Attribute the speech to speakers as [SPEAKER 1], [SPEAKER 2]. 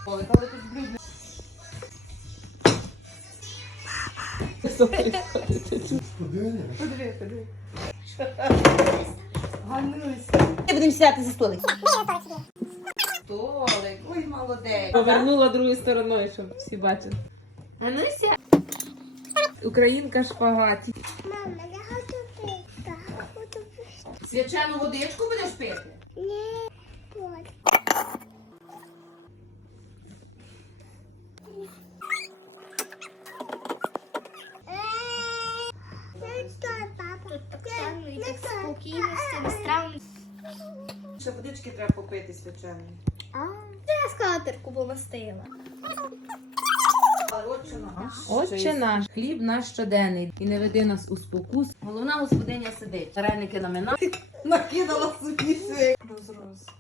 [SPEAKER 1] Але тут блюдне. Подиви. Гануся.
[SPEAKER 2] Ми будемо сідати за столик.
[SPEAKER 1] Столик. Ой, молодець.
[SPEAKER 3] Повернула другою стороною, щоб всі бачили.
[SPEAKER 2] Гануся.
[SPEAKER 3] Українка шпагаті.
[SPEAKER 4] Мама, я хочу пити.
[SPEAKER 1] Свячену водичку будеш пити?
[SPEAKER 4] Ні, вот.
[SPEAKER 5] Спокійно, з цими стравами.
[SPEAKER 1] Ще водички треба попити свяченої.
[SPEAKER 5] Я скатерку помастила.
[SPEAKER 1] Але от що наш.
[SPEAKER 3] Отче наш, хліб наш щоденний, і не веди нас у спокус.
[SPEAKER 2] Головна господиня сидить. Вареники намина.
[SPEAKER 1] Накидала собі все. Розрос.